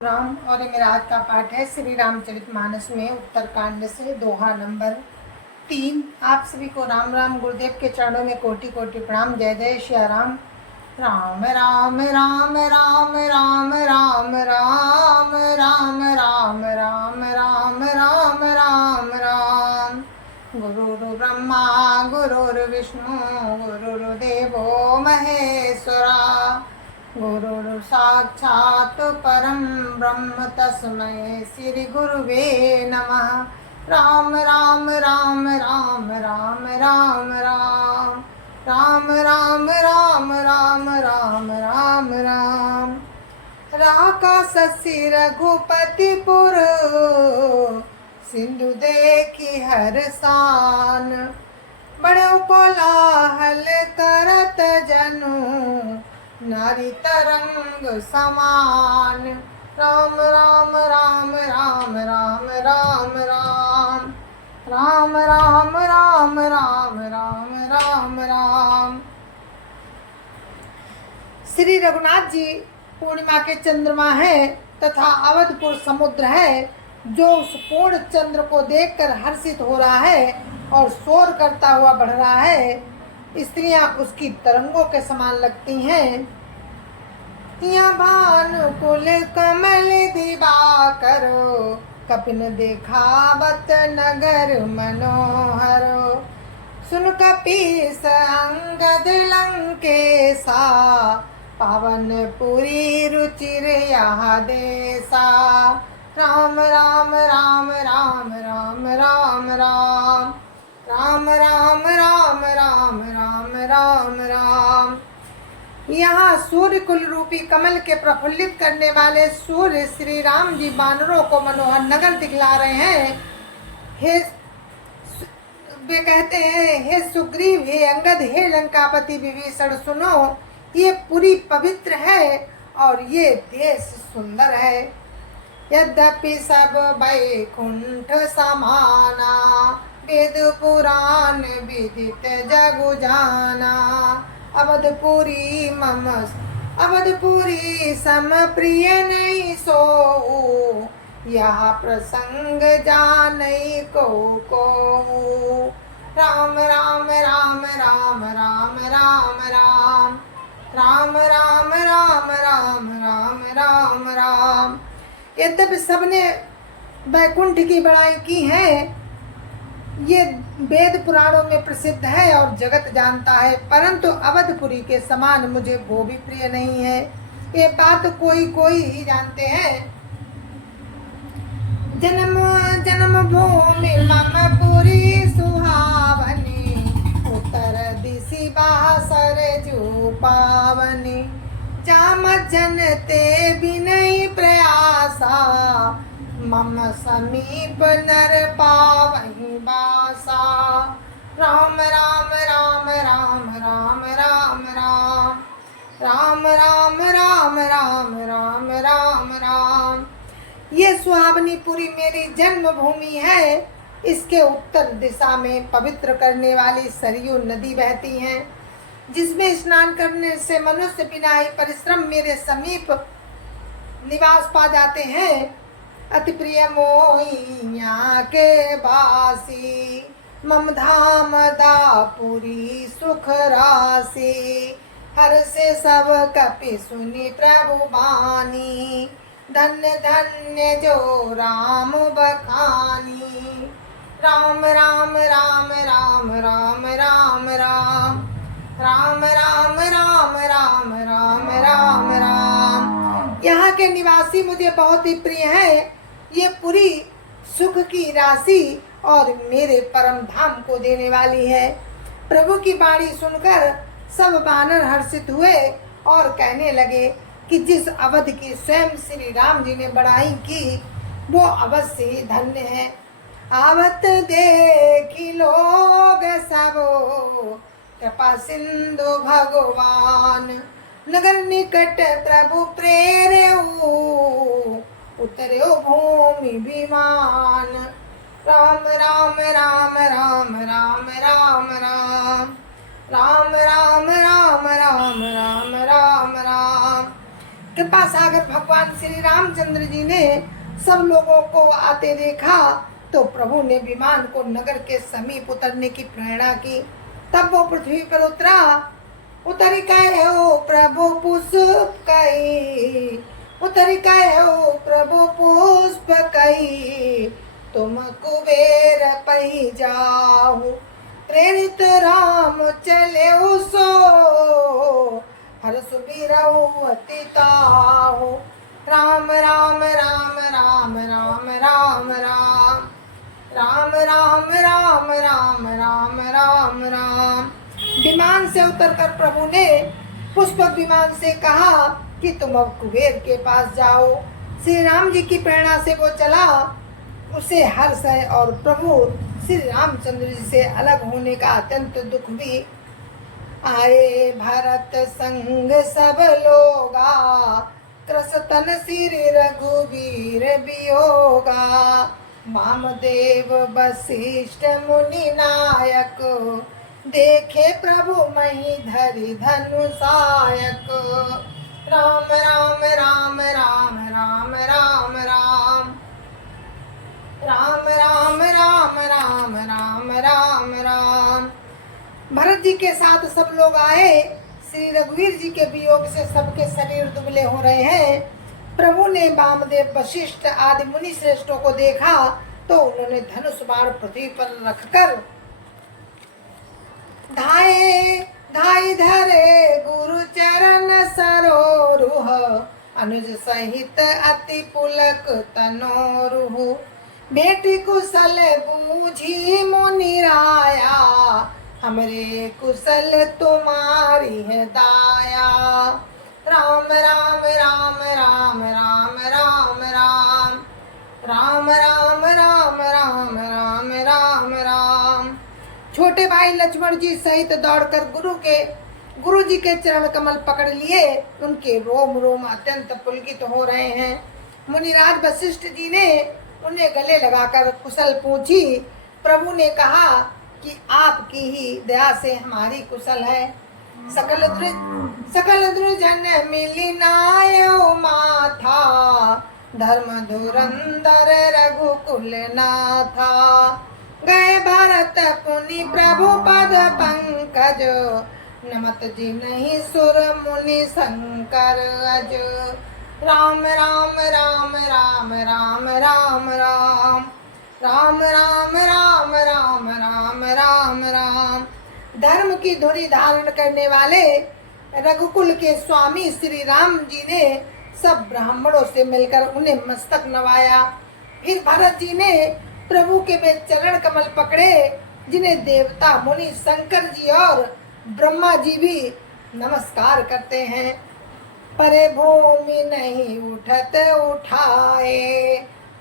राम। और ये मेरा आज का पाठ है श्री रामचरितमानस में उत्तरकांड से दोहा नंबर 3। आप सभी को राम राम। गुरुदेव के चरणों में कोटि कोटि प्रणाम। जय जय श्री राम। राम राम राम राम राम राम राम राम राम राम राम राम राम राम। गुरुर् ब्रह्मा गुरुर्विष्णु गुरुर्देवो महेश्वरा गुरुर् साक्षात् परं ब्रह्म तस्मै श्री गुरुवे नमः। राम राम राम राम राम राम राम राम राम राम राम राम राम राम। राकासि रघुपतिपुर सिंधु देखी हर सान। बड़ो कोलाहल करत जनु नारी तरंग समान। राम राम राम राम राम राम राम राम राम राम राम राम राम राम। श्री रघुनाथ जी पूर्णिमा के चंद्रमा है तथा अवधपुर समुद्र है, जो उस पूर्ण चंद्र को देखकर हर्षित हो रहा है और शोर करता हुआ बढ़ रहा है। स्त्रियां उसकी तरंगों के समान लगती हैं। या भानुकुल कमल दिवाकरो कपिन देखावत नगर मनोहर। सुन कपीस अंगद लंकेसा पावन पुरी रुचिर यहाँ देसा। राम राम राम राम राम राम राम राम राम राम राम राम राम राम। यहाँ सूर्य कुल रूपी कमल के प्रफुल्लित करने वाले सूर्य श्री राम जी वानरों को मनोहर नगर दिखला रहे हैं। वे कहते हैं, हे सुग्रीव, हे अंगद, हे लंकापति विभीषण, सुनो, ये पुरी पवित्र है और ये देश सुंदर है। यद्यपि सब वैकुंठ समाना वेद पुराण विदित जगु जाना। अवधपुरी मम अवधपुरी सम प्रिय नहीं सो यह प्रसंग जानई को। राम राम राम राम राम राम राम राम राम राम राम राम राम राम। यद्यपि सबने वैकुंठ की बड़ाई की है, ये वेद पुराणों में प्रसिद्ध है और जगत जानता है, परंतु अवधपुरी के समान मुझे वो भी प्रिय नहीं है। ये बात कोई कोई ही जानते हैं। जन्म जन्म भूमि मम पुरी सुहावनी उत्तर दिशि बासर जू पावनी। जाम जनते विनय प्रयासा मम समीप नर पावहि बासा। राम राम राम राम राम राम राम राम राम राम राम राम राम राम। ये सुहावनीपुरी मेरी जन्मभूमि है। इसके उत्तर दिशा में पवित्र करने वाली सरयू नदी बहती है, जिसमें स्नान करने से मनुष्य बिना ही परिश्रम मेरे समीप निवास पा जाते हैं। अति प्रिय मोही यहाँ के बासी मम धाम दापुरी सुख राशि। हर से सब कपि सुनि प्रभु बानी धन्य धन्य जो राम बखानी। राम राम राम राम राम राम राम राम राम राम राम राम राम राम। यहाँ के निवासी मुझे बहुत ही प्रिय है। ये पूरी सुख की राशि और मेरे परम धाम को देने वाली है। प्रभु की वाणी सुनकर सब वानर हर्षित हुए और कहने लगे कि जिस अवध की स्वयं श्री राम जी ने बड़ाई की, वो अवश्य ही धन्य है। आवत देखी लोग सबो कृपा सिंधु भगवान। नगर निकट प्रभु प्रेरऊ उतर्यो भूमि विमान। राम राम राम राम राम राम राम राम राम राम राम राम राम राम। कृपा सागर भगवान श्री रामचंद्र जी ने सब लोगों को आते देखा तो प्रभु ने विमान को नगर के समीप उतरने की प्रेरणा की। तब वो पृथ्वी पर उतरा। उतरी कहो प्रभु पुष्प कई, उतरी कहो प्रभु पुष्प कई, तुम कुबेर पई जाओ। प्रेरित राम चले सो, हर सुबीरऊ अति ताहो। राम राम राम राम राम राम राम राम राम राम राम राम राम राम। विमान से उतरकर प्रभु ने पुष्पक विमान से कहा कि तुम अब कुबेर के पास जाओ। श्री राम जी की प्रेरणा से वो चला। उसे हर्ष है और प्रभु श्री रामचंद्र जी से अलग होने का अत्यंत दुख भी। आए भरत संग सब लोगा, कृषतन सिर रघुवीर वियोगा। वामदेव वशिष्ठ मुनि नायक, देखे प्रभु मही धरि धनुषायक। राम राम राम राम राम राम राम राम राम राम राम राम राम राम। भरत जी के साथ सब लोग आए। श्री रघुवीर जी के वियोग से सबके शरीर दुबले हो रहे हैं। प्रभु ने वामदेव वशिष्ठ आदि मुनि श्रेष्ठों को देखा तो उन्होंने धनुष बाण पृथ्वी पर रखकर धाये धाई धरे गुरु चरण सरोरुह। अनुज सहित अति पुलक तनोरुह। बेटी कुशल बूझी मुनिराया, हमरे कुशल तुम्हारी है दाया। राम राम राम राम राम राम राम राम राम राम राम राम राम राम। छोटे भाई लक्ष्मण जी सहित दौड़कर गुरु जी के चरण कमल पकड़ लिए। उनके रोम रोम अत्यंत पुलकित हो रहे हैं। मुनिराज वशिष्ठ जी ने उन्हें गले लगाकर कुशल पूछी। प्रभु ने कहा कि आपकी ही दया से हमारी कुशल है। सकल दुर्जन मिलिनायो माथा, धर्म धुरंधर रघुकुल नाथा। गए भरत पुनि प्रभु पद पंकज, नमत जी नहीं सुर मुनि शंकर अज। राम राम राम राम राम राम राम राम राम राम राम राम राम राम। धर्म की धुरी धारण करने वाले रघुकुल के स्वामी श्री राम जी ने सब ब्राह्मणों से मिलकर उन्हें मस्तक नवाया। फिर भरत जी ने प्रभु के वे चरण कमल पकड़े जिन्हें देवता मुनि शंकर जी और ब्रह्मा जी भी नमस्कार करते हैं। परे भूमि नहीं उठत उठाए,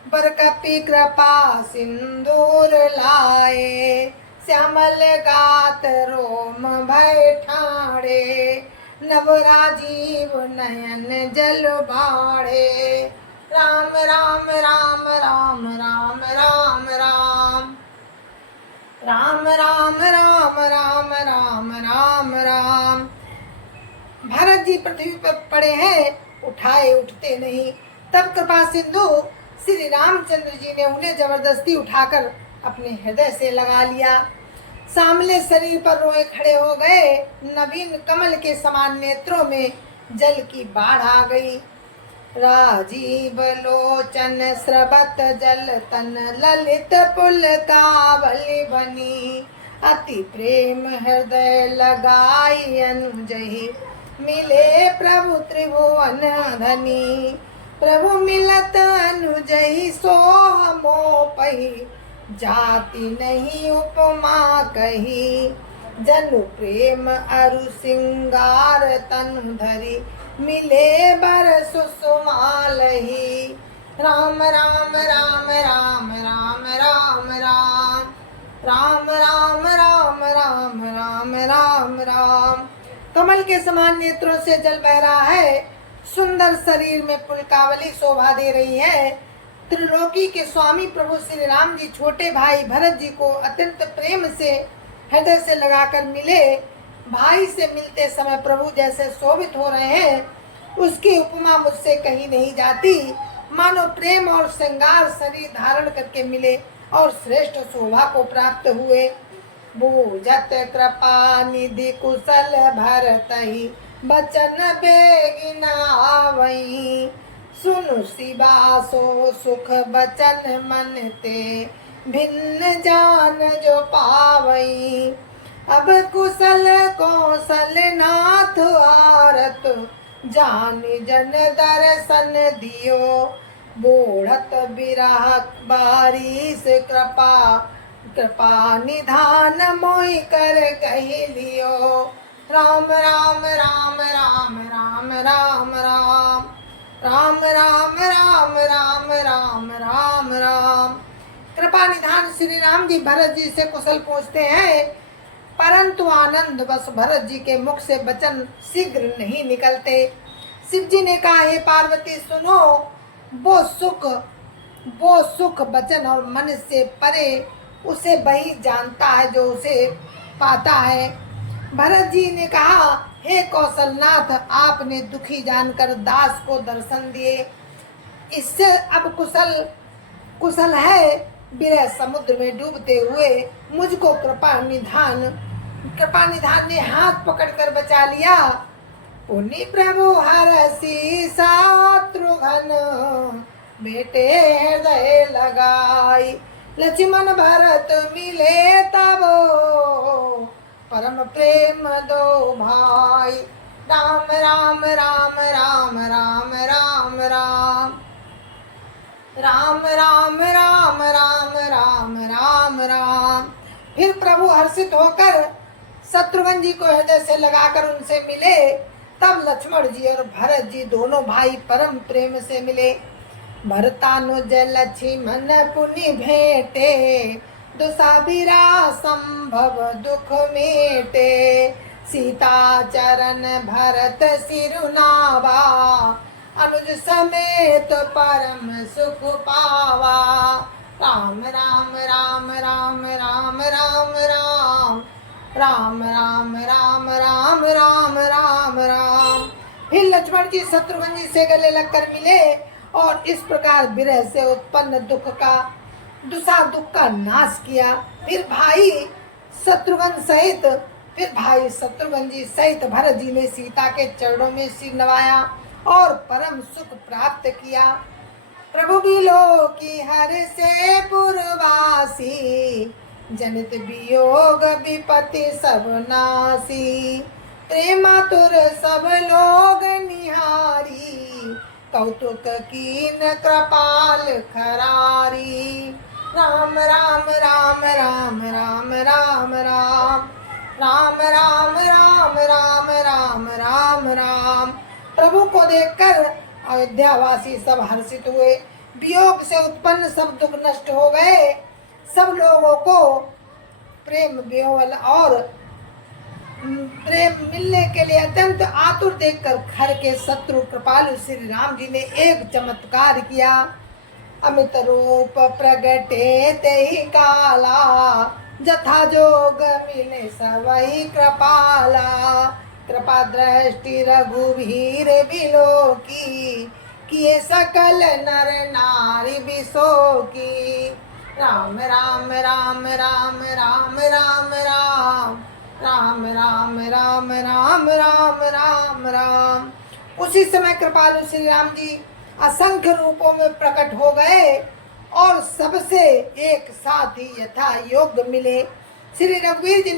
पर कपि कृपा सिंदूर लाए। श्यामल गात रोम भय ठाड़े, नव राजीव नयन जल बाढ़े। राम राम राम राम राम राम राम राम राम राम राम राम राम राम। भरत जी पृथ्वी पर पड़े हैं, उठाए उठते नहीं। तब कृपा सिंधु श्री रामचंद्र जी ने उन्हें जबरदस्ती उठाकर अपने हृदय से लगा लिया। सामले शरीर पर रोए खड़े हो गए। नवीन कमल के समान नेत्रों में जल की बाढ़ आ गई। राजीव लोचन स्रवत जल तन, ललित पुल कावली बनी। अति प्रेम हृदय लगाई अनुजहि, मिले प्रभु त्रिभुवन धनी। प्रभु मिलत अनुजहि सोह मोपहि, जाति नहीं उपमा कही। जनु प्रेम अरु सिंगार तनु धरी, मिले बर सुसुमालही। राम राम राम राम राम राम राम राम राम राम राम राम राम राम। कमल के समान नेत्रों से जल बह रहा है। सुंदर शरीर में पुलकावली शोभा दे रही है। त्रिलोकी के स्वामी प्रभु श्री राम जी छोटे भाई भरत जी को अत्यंत प्रेम से हृदय से लगाकर मिले। भाई से मिलते समय प्रभु जैसे शोभित हो रहे हैं उसकी उपमा मुझसे कहीं नहीं जाती। मानो प्रेम और श्रृंगार शरीर धारण करके मिले और श्रेष्ठ शोभा को प्राप्त हुए। बूझत कृपा निधि कुशल भरतहि, बचन बेगिन आवई। सुनु सिबासो सुख बचन मन ते, भिन्न जान जो पावई। अब कुशल कौशल नाथ आरत, जान जन दर्शन दियो। बोढ़त बिरह बारिश कृपा, कृपा निधान मोहि कर कहि लियो। राम राम राम राम राम राम राम राम राम राम राम राम राम राम। कृपा निधान श्री राम जी भरत जी से कुशल पूछते हैं, परंतु आनंद बस भरत जी के मुख से वचन शीघ्र नहीं निकलते। शिव जी ने कहा, हे पार्वती सुनो, वो सुख वचन और मन से परे उसे वही जानता है जो उसे पाता है। भरत जी ने कहा, हे कौशलनाथ, आपने दुखी जानकर दास को दर्शन दिए, इससे अब कुशल है विरह समुद्र में डूबते हुए मुझको कृपा निधान ने हाथ पकड़कर बचा लिया। पुनि प्रभु हरसी शत्रुघ्न, बेटे हृदय लगाई। लक्ष्मण भरत मिले तब, परम प्रेम दो भाई। राम राम राम राम राम राम राम राम राम राम राम राम राम राम। फिर प्रभु हर्षित होकर शत्रुघ्न जी को हृदय से लगाकर उनसे मिले। तब लक्ष्मण जी और भरत जी दोनों भाई परम प्रेम से मिले। भरतानुज लक्ष्मण पुनि भेटे, दुसाबिरा संभव दुख मेटे। सीता चरण भरत सिरुनावा, अनुज समेत परम सुख पावा। राम राम राम राम राम राम राम राम राम राम राम राम राम राम। फिर लक्ष्मण जी शत्रुघ्न जी से गले लगकर मिले और इस प्रकार विरह से उत्पन्न दुख का नाश किया। फिर भाई शत्रुघ्न जी सहित भरत जी ने सीता के चरणों में सिर नवाया और परम सुख प्राप्त किया। प्रभु बिलो की हर से पुरवासी, जनित वियोग विपत्ति सब नासी। प्रेमातुर सब लोग निहारी, कौतुक कीन कृपाल खरारी। राम राम राम राम राम राम राम राम राम राम राम राम राम राम। प्रभु को देखकर अयोध्यावासी सब हर्षित हुए। वियोग से उत्पन्न सब दुख नष्ट हो गए। सब लोगों को प्रेम विह्वल और प्रेम मिलने के लिए अत्यंत आतुर देखकर घर के शत्रु कृपालु श्री राम जी ने एक चमत्कार किया। अमित रूप प्रगटे तेहि काला, जथा जोग मिले सवई कृपाला। कृपा दृष्टि रघुवीर बिलो की, किए सकल नर नारी बिसो की। राम राम राम राम राम राम राम राम राम राम राम राम राम राम। उसी समय कृपालु श्री राम जी असंख्य रूपों में प्रकट हो गए और सबसे एक साथ ही यथा योग्य मिले। श्री रघुवीर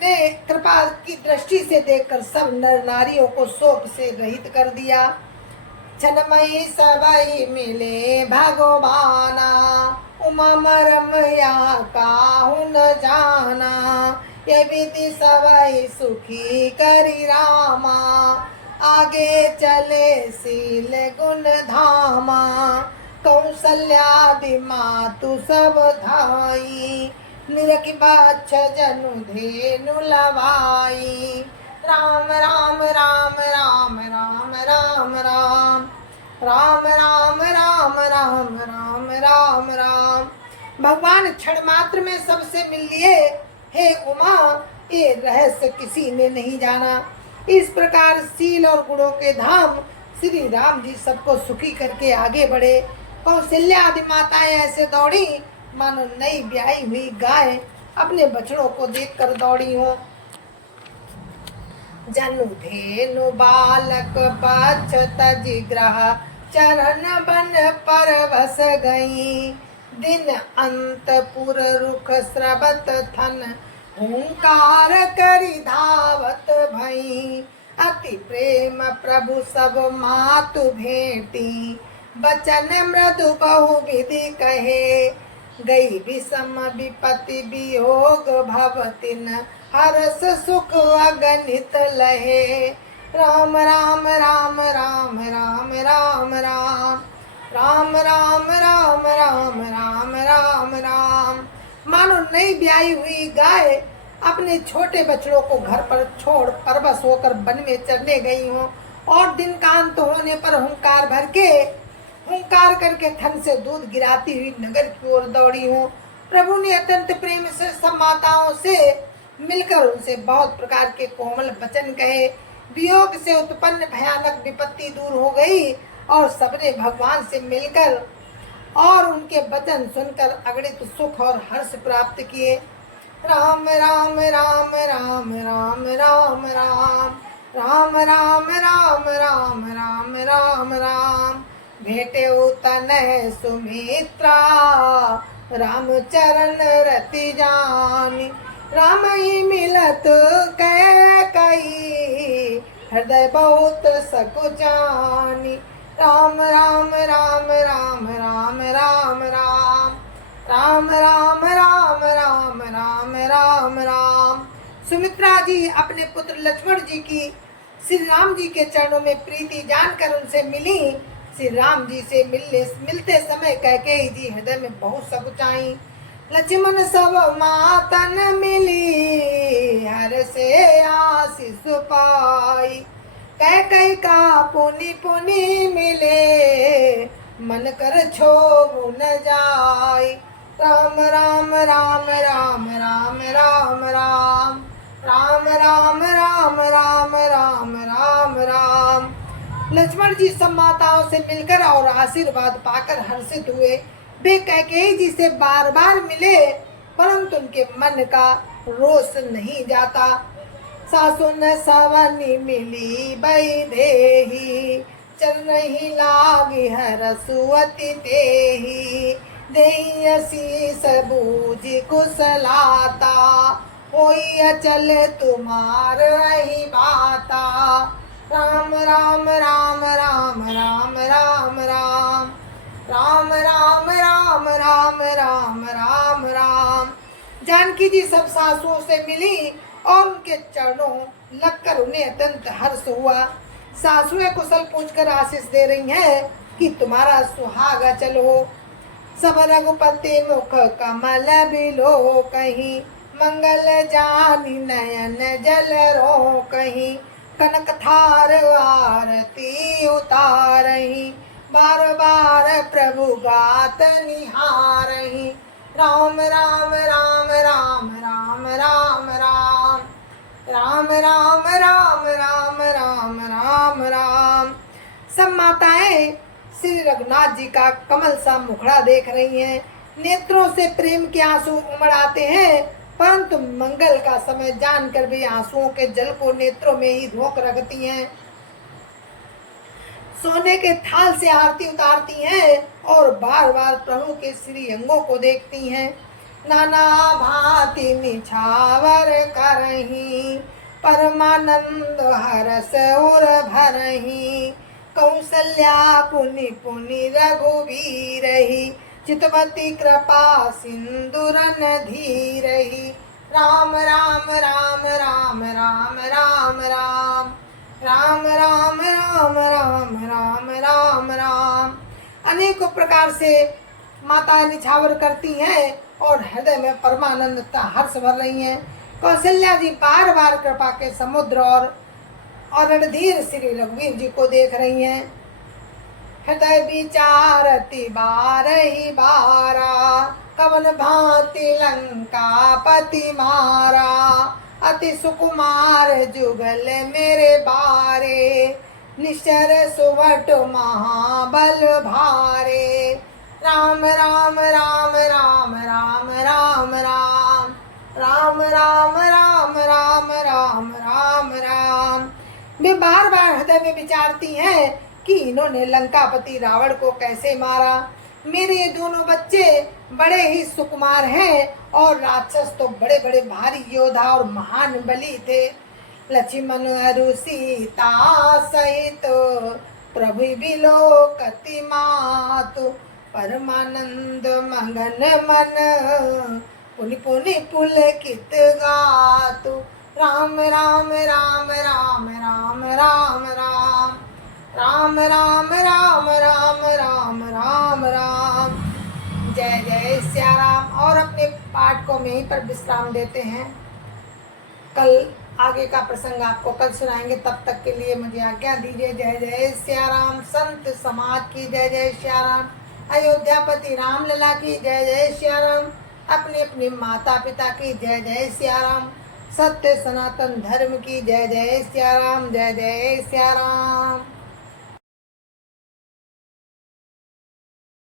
ने कृपा की दृष्टि से देखकर सब नर नारियों को शोक से रहित कर दिया। छनमयी सबई मिले भगवाना, उमा मरम या काहू न जाना। ये विधि सबई सुखी करी रामा, आगे चले सील गुण धामा। कौशल्यादि मातु सब धाई, निरखि बाछ जनु धेनु लवाई। राम राम राम राम राम राम राम राम राम राम राम राम राम राम। भगवान क्षण मात्र में सबसे मिल लिए। हे उमा, ये रहस्य किसी ने नहीं जाना। इस प्रकार शील और गुणों के धाम श्री राम जी सबको सुखी करके आगे बढ़े। कौशल्या आदि माताएं ऐसे दौड़ी मानो नई ब्याही हुई गाय अपने बछड़ों को देखकर दौड़ी हो। जनु धेनु बालक बच्छ तजि ग्रह चरण बन परवश गई। दिन अंतपुर रुख स्रवत थन हुंकार करि धावत भई। अति प्रेम प्रभु सब मातु भेटी बचन मृदु बहु विधि कहे। गई विषम विपति वियोग भवतिन हरस सुख अगणित लहे। राम राम राम राम राम राम राम राम राम राम राम राम राम राम। मानो नई ब्याही हुई गाय अपने छोटे बछड़ों को घर पर छोड़ परवश होकर वन में चरने गई हो और दिन का अंत होने पर हुंकार करके थन से दूध गिराती हुई नगर की ओर दौड़ी हो। प्रभु ने अत्यंत प्रेम से सब माताओं से मिलकर उनसे बहुत प्रकार के कोमल वचन कहे। वियोग से उत्पन्न भयानक विपत्ति दूर हो गई और सबने भगवान से मिलकर और उनके वचन सुनकर अगणित सुख और हर्ष प्राप्त किए। राम राम राम राम राम राम राम राम राम राम राम राम राम राम। भेटे तनय सुमित्रा राम चरण रति जानी। राम ही मिलत कई हृदय बहुत सकुचानी। राम राम राम राम राम राम राम राम राम राम राम राम राम राम। सुमित्रा जी अपने पुत्र लक्ष्मण जी की श्री राम जी के चरणों में प्रीति जानकर उनसे मिली। श्री राम जी से मिलते समय कैकेयी जी हृदय में बहुत सकुचाई। लक्ष्मण सब मातन मिली हर से आशीष पाई। कैकेयी का पुनि पुनि मिले मन कर छोड़ू न जाई। राम राम राम राम राम राम राम राम राम राम राम राम राम राम। लक्ष्मण जी सब माताओं से मिलकर और आशीर्वाद पाकर हर्षित हुए। वे कैकेयी जी से बार बार मिले परंतु उनके मन का रोष नहीं जाता। सासुन सवनी मिली बैदेही चरण ही लागी हरसुअति तेही। देहि शीस बूझि कुशलाता होई अचल तुम्हार ही बाता। राम राम राम राम राम राम राम राम राम राम राम राम राम राम। जानकी जी सब सासुओं से मिली और उनके चरणों लगकर उन्हें अत्यंत हर्ष हुआ। सासुएं कुशल पूछकर आशीष दे रही हैं कि तुम्हारा सुहाग अचल हो। सब रघुपति मुख कमल बिलो कहीं मंगल जानी नयन जल रो कहीं। कनक थार आरती उतारही बार बार प्रभु गात निहारही। राम राम राम राम राम राम राम राम राम राम राम राम राम राम। सब माताएं श्री रघुनाथ जी का कमल सा मुखड़ा देख रही हैं। नेत्रों से प्रेम के आंसू उमड़ आते हैं परंतु मंगल का समय जानकर भी आंसुओं के जल को नेत्रों में ही रोक रखती हैं। सोने के थाल से आरती उतारती हैं और बार बार प्रभु के श्री अंगों को देखती हैं। नाना भांति निछावर करही परमानंद हरस उर भरही। कौशल्या पुनि पुनि रघुवीरही चितवती कृपा सिंदूरन धीरही। राम राम राम राम राम राम राम राम राम राम राम राम राम राम। अनेकों प्रकार से माता निछावर करती हैं और हृदय में परमानंदता हर्ष भर रही हैं। कौशल्या जी बार बार कृपा के समुद्र और रणधीर श्री रघुवीर जी को देख रही हैं। हृदय विचारति बार ही बारा कवन भांति लंका पति मारा। अति सुकुमार जुगल मेरे बारे, निश्चर सुवट महाबल भारे। राम राम राम राम राम राम राम राम राम राम राम राम राम राम। वे बार बार हृदय में विचारती हैं कि इन्होंने लंकापति रावण को कैसे मारा। मेरे ये दोनों बच्चे बड़े ही सुकुमार हैं और राक्षस तो बड़े बड़े भारी योद्धा और महान बली थे। लक्ष्मण अरु सीता सहित प्रभु बिलोकति मातु, परमानंद मगन मन पुनि पुनि पुलकित गातु। राम राम राम राम राम राम राम राम राम राम राम राम राम राम। जय जय सिया राम। और अपने पाठ को हम यहीं पर विश्राम देते हैं। कल आगे का प्रसंग आपको कल सुनाएंगे। तब तक के लिए मुझे आज्ञा दीजिए। जय जय सिया राम। संत समाज की जय जय सिया राम। अयोध्यापति रामलला की जय जय सिया राम। अपने अपने माता पिता की जय जय सिया राम। सत्य सनातन धर्म की जय जय सिया राम। जय जय सिया राम।